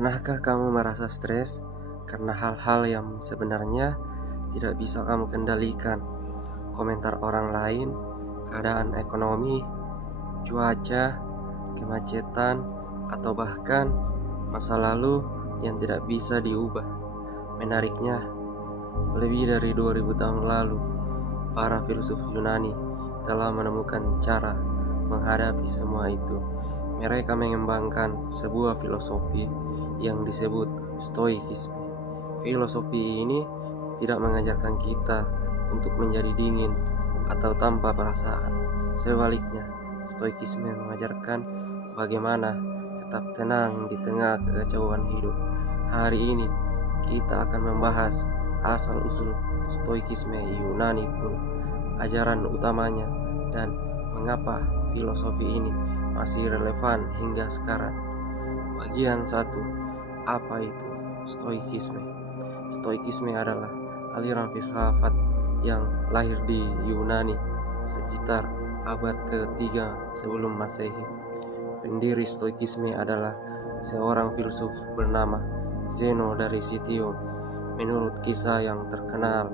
Pernahkah kamu merasa stres karena hal-hal yang sebenarnya tidak bisa kamu kendalikan? Komentar orang lain, keadaan ekonomi, cuaca, kemacetan, atau bahkan masa lalu yang tidak bisa diubah. Menariknya, lebih dari 2000 tahun lalu, para filsuf Yunani telah menemukan cara menghadapi semua itu. Mereka mengembangkan sebuah filosofi yang disebut Stoikisme. Filosofi ini tidak mengajarkan kita untuk menjadi dingin atau tanpa perasaan. Sebaliknya, Stoikisme mengajarkan bagaimana tetap tenang di tengah kekacauan hidup. Hari ini kita akan membahas asal-usul Stoikisme Yunani kuno, ajaran utamanya, dan mengapa filosofi ini masih relevan hingga sekarang. Bagian 1. Apa itu Stoikisme? Stoikisme adalah aliran filsafat yang lahir di Yunani sekitar abad ke-3 sebelum Masehi. Pendiri Stoikisme adalah seorang filsuf bernama Zeno dari Citium. Menurut kisah yang terkenal,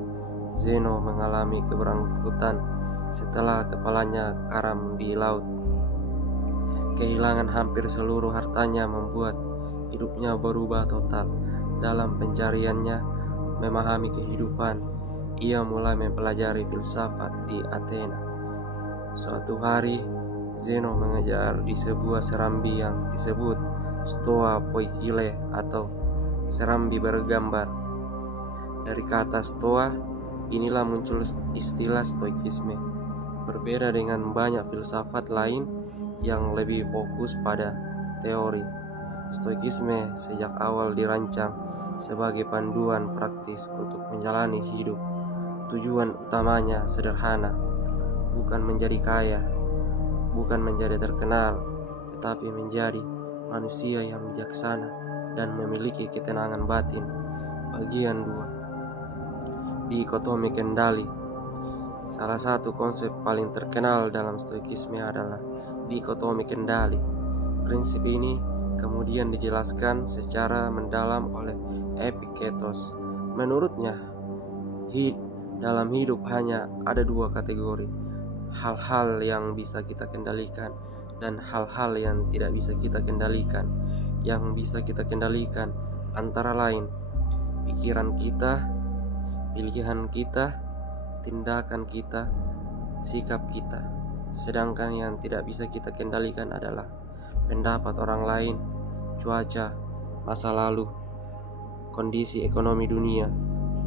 Zeno mengalami keberangkutan setelah kepalanya karam di laut. Kehilangan hampir seluruh hartanya membuat hidupnya berubah total. Dalam pencariannya memahami kehidupan, ia mulai mempelajari filsafat di Athena. Suatu hari, Zeno mengejar di sebuah serambi yang disebut Stoa Poikile atau serambi bergambar. Dari kata Stoa, inilah muncul istilah Stoikisme. Berbeda dengan banyak filsafat lain yang lebih fokus pada teori, Stoikisme sejak awal dirancang sebagai panduan praktis untuk menjalani hidup. Tujuan utamanya sederhana, bukan menjadi kaya, bukan menjadi terkenal, tetapi menjadi manusia yang bijaksana dan memiliki ketenangan batin. Bagian 2. Dikotomi kendali. Salah satu konsep paling terkenal dalam Stoikisme adalah dikotomi kendali. Prinsip ini kemudian dijelaskan secara mendalam oleh Epictetus. Menurutnya, dalam hidup hanya ada 2 kategori, hal-hal yang bisa kita kendalikan dan hal-hal yang tidak bisa kita kendalikan. Yang bisa kita kendalikan antara lain pikiran kita, pilihan kita, tindakan kita, sikap kita. Sedangkan yang tidak bisa kita kendalikan adalah pendapat orang lain, cuaca, masa lalu, kondisi ekonomi dunia,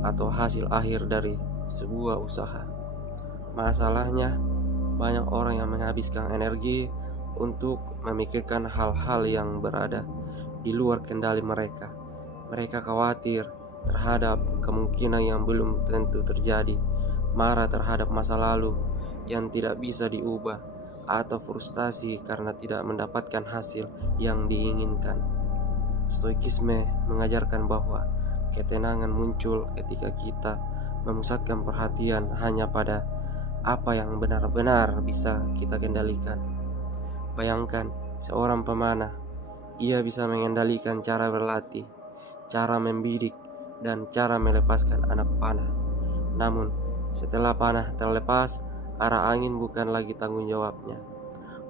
atau hasil akhir dari sebuah usaha. Masalahnya, banyak orang yang menghabiskan energi untuk memikirkan hal-hal yang berada di luar kendali mereka. Mereka khawatir terhadap kemungkinan yang belum tentu terjadi, marah terhadap masa lalu yang tidak bisa diubah, atau frustasi karena tidak mendapatkan hasil yang diinginkan. Stoikisme mengajarkan bahwa ketenangan muncul ketika kita memusatkan perhatian hanya pada apa yang benar-benar bisa kita kendalikan. Bayangkan seorang pemanah, ia bisa mengendalikan cara berlatih, cara membidik, dan cara melepaskan anak panah. Namun, setelah panah terlepas, arah angin bukan lagi tanggung jawabnya.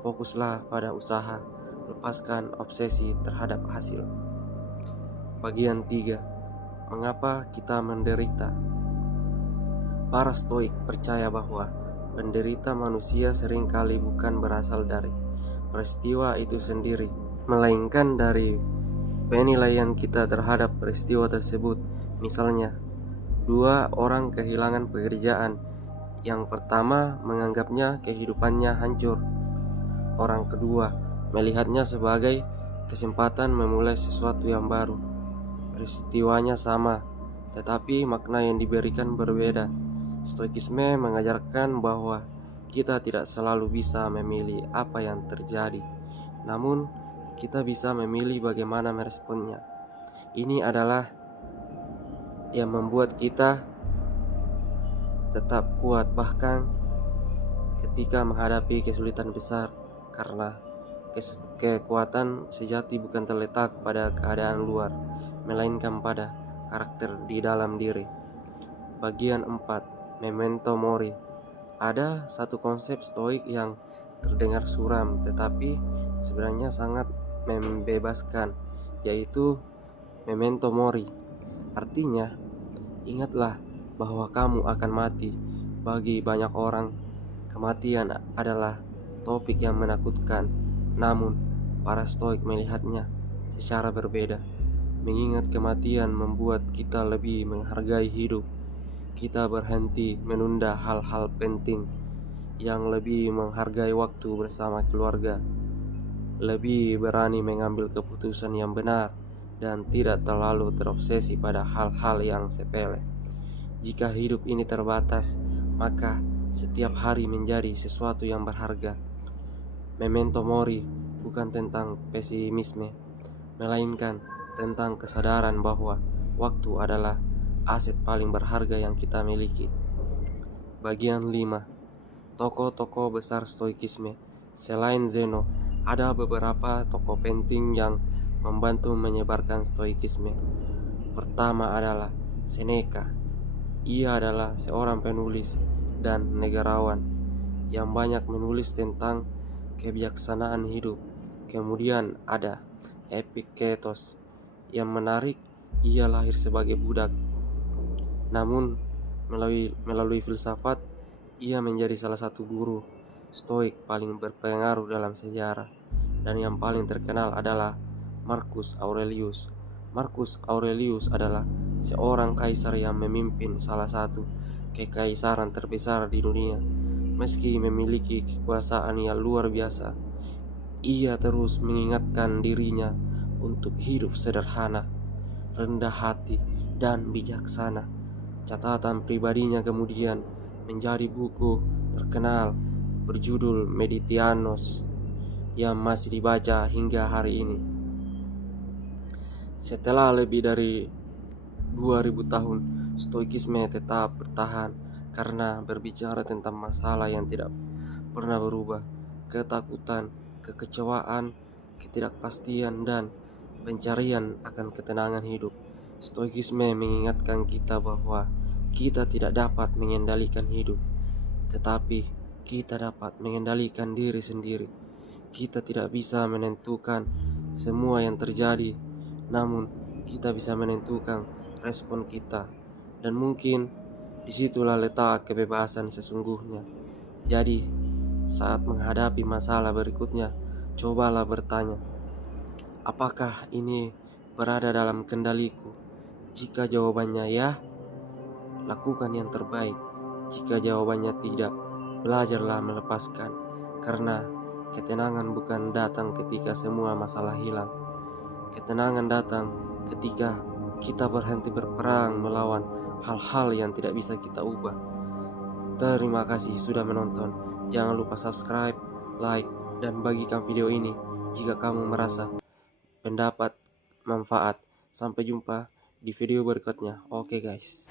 Fokuslah pada usaha, lepaskan obsesi terhadap hasil. Bagian 3. Mengapa kita menderita? Para Stoik percaya bahwa penderita manusia seringkali bukan berasal dari peristiwa itu sendiri, melainkan dari penilaian kita terhadap peristiwa tersebut. Misalnya, 2 orang kehilangan pekerjaan. Yang pertama menganggapnya kehidupannya hancur. Orang kedua melihatnya sebagai kesempatan memulai sesuatu yang baru. Peristiwanya sama, tetapi makna yang diberikan berbeda. Stoikisme mengajarkan bahwa kita tidak selalu bisa memilih apa yang terjadi, namun kita bisa memilih bagaimana meresponnya. Ini adalah yang membuat kita tetap kuat bahkan ketika menghadapi kesulitan besar, karena Kekuatan sejati bukan terletak pada keadaan luar, melainkan pada karakter di dalam diri. Bagian 4. Memento Mori. Ada satu konsep stoik yang terdengar suram tetapi sebenarnya sangat membebaskan, yaitu memento mori. Artinya, ingatlah bahwa kamu akan mati. Bagi banyak orang, kematian adalah topik yang menakutkan. Namun, para stoik melihatnya secara berbeda. Mengingat kematian membuat kita lebih menghargai hidup. Kita berhenti menunda hal-hal penting, yang lebih menghargai waktu bersama keluarga, lebih berani mengambil keputusan yang benar, dan tidak terlalu terobsesi pada hal-hal yang sepele. Jika hidup ini terbatas, maka setiap hari menjadi sesuatu yang berharga. Memento Mori bukan tentang pesimisme, melainkan tentang kesadaran bahwa waktu adalah aset paling berharga yang kita miliki. Bagian 5. Tokoh-tokoh besar stoikisme. Selain Zeno, ada beberapa tokoh penting yang membantu menyebarkan stoikisme. Pertama adalah Seneca. Ia adalah seorang penulis dan negarawan yang banyak menulis tentang kebijaksanaan hidup. Kemudian ada Epictetus. Yang menarik, ia lahir sebagai budak, namun melalui filsafat, ia menjadi salah satu guru stoik paling berpengaruh dalam sejarah. Dan yang paling terkenal adalah Marcus Aurelius. Marcus Aurelius adalah seorang kaisar yang memimpin salah satu kekaisaran terbesar di dunia. Meski memiliki kekuasaan yang luar biasa, ia terus mengingatkan dirinya untuk hidup sederhana, rendah hati, dan bijaksana. Catatan pribadinya kemudian menjadi buku terkenal berjudul Meditationes yang masih dibaca hingga hari ini. Setelah lebih dari 2000 tahun, stoikisme tetap bertahan karena berbicara tentang masalah yang tidak pernah berubah, ketakutan, kekecewaan, ketidakpastian, dan pencarian akan ketenangan hidup. Stoikisme mengingatkan kita bahwa kita tidak dapat mengendalikan hidup, tetapi kita dapat mengendalikan diri sendiri. Kita tidak bisa menentukan semua yang terjadi, namun kita bisa menentukan respon kita. Dan mungkin disitulah letak kebebasan sesungguhnya. Jadi, saat menghadapi masalah berikutnya, cobalah bertanya, apakah ini berada dalam kendaliku? Jika jawabannya ya, lakukan yang terbaik. Jika jawabannya tidak, belajarlah melepaskan. Karena ketenangan bukan datang ketika semua masalah hilang. Ketenangan datang ketika kita berhenti berperang melawan hal-hal yang tidak bisa kita ubah. Terima kasih sudah menonton. Jangan lupa subscribe, like, dan bagikan video ini jika kamu merasa pendapat manfaat. Sampai jumpa di video berikutnya. Oke guys.